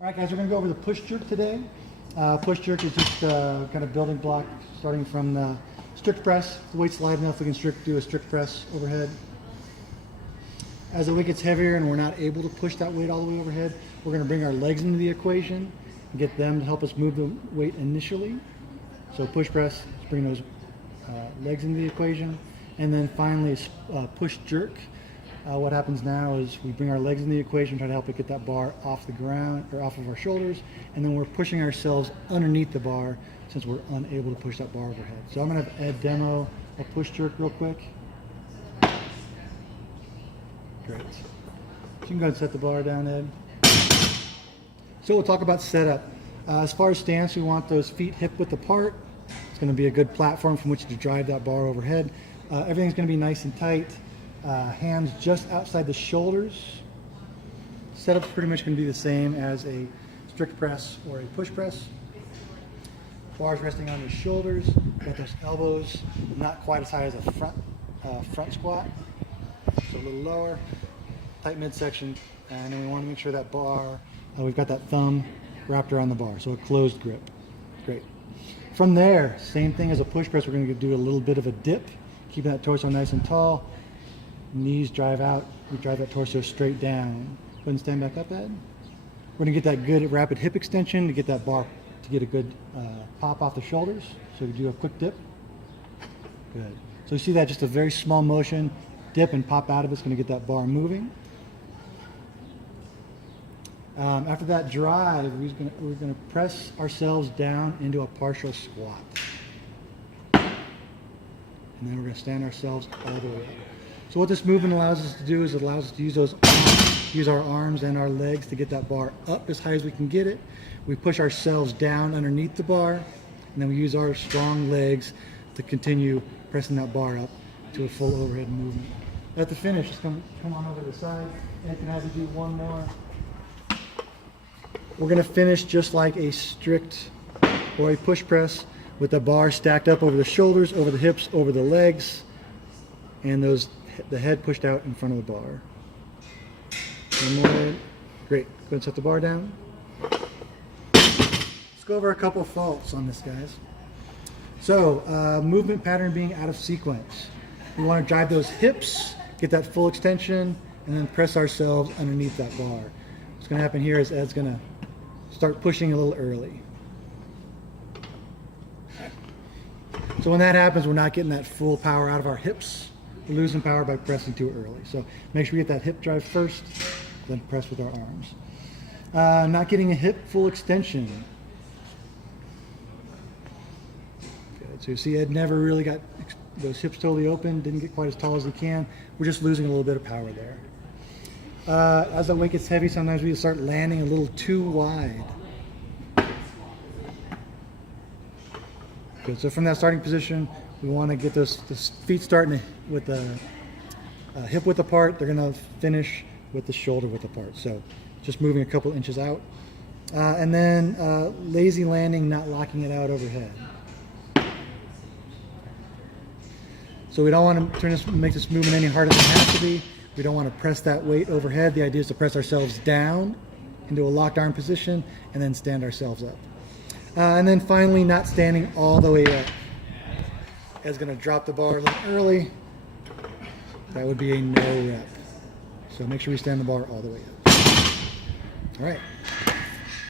All right, guys, we're going to go over the push jerk today. Push jerk is just kind of building block starting from the strict press. If the weight's light enough, we can do a strict press overhead. As the weight gets heavier and we're not able to push that weight all the way overhead, we're going to bring our legs into the equation and get them to help us move the weight initially. So push press, let's bring those legs into the equation. And then finally, push jerk. What happens now is we bring our legs in the equation, try to help it get that bar off the ground or off of our shoulders, and then we're pushing ourselves underneath the bar since we're unable to push that bar overhead. So I'm going to have Ed demo a push jerk real quick. Great. So you can go ahead and set the bar down, Ed. So we'll talk about setup. As far as stance, we want those feet hip width apart. It's going to be a good platform from which to drive that bar overhead. Everything's going to be nice and tight. Hands just outside the shoulders. Setup's pretty much going to be the same as a strict press or a push press. Bars resting on your shoulders. Got those elbows not quite as high as a front squat. So a little lower. Tight midsection. And then we want to make sure that bar, we've got that thumb wrapped around the bar. So a closed grip. Great. From there, same thing as a push press, we're going to do a little bit of a dip. Keeping that torso nice and tall. Knees drive out, we drive that torso straight down. Go ahead and stand back up, Ed. We're gonna get that good rapid hip extension to get that bar, to get a good pop off the shoulders. So we do a quick dip. Good. So you see that just a very small motion, dip and pop out of it's gonna get that bar moving. After that drive, we're gonna press ourselves down into a partial squat. And then we're gonna stand ourselves all the way up. So what this movement allows us to do is it allows us to use our arms and our legs to get that bar up as high as we can get it. We push ourselves down underneath the bar, and then we use our strong legs to continue pressing that bar up to a full overhead movement. At the finish, just come on over to the side. And can have you do one more. We're going to finish just like a strict or a push press with the bar stacked up over the shoulders, over the hips, over the legs, and the head pushed out in front of the bar. One more. Great. Go ahead and set the bar down. Let's go over a couple faults on this, guys. So, movement pattern being out of sequence. We want to drive those hips, get that full extension, and then press ourselves underneath that bar. What's going to happen here is Ed's going to start pushing a little early. So when that happens, we're not getting that full power out of our hips. We're losing power by pressing too early. So make sure we get that hip drive first, then press with our arms. Not getting a hip full extension. Good. So you see Ed never really got those hips totally open, didn't get quite as tall as he can. We're just losing a little bit of power there. As the weight gets heavy, sometimes we start landing a little too wide. Good. So from that starting position, we want to get those feet starting with the hip width apart. They're going to finish with the shoulder width apart. So just moving a couple inches out. And then lazy landing, not locking it out overhead. So we don't want to make this movement any harder than it has to be. We don't want to press that weight overhead. The idea is to press ourselves down into a locked arm position and then stand ourselves up. And then finally, not standing all the way up. Ed's going to drop the bar a little early. That would be a no rep. So make sure we stand the bar all the way up. All right.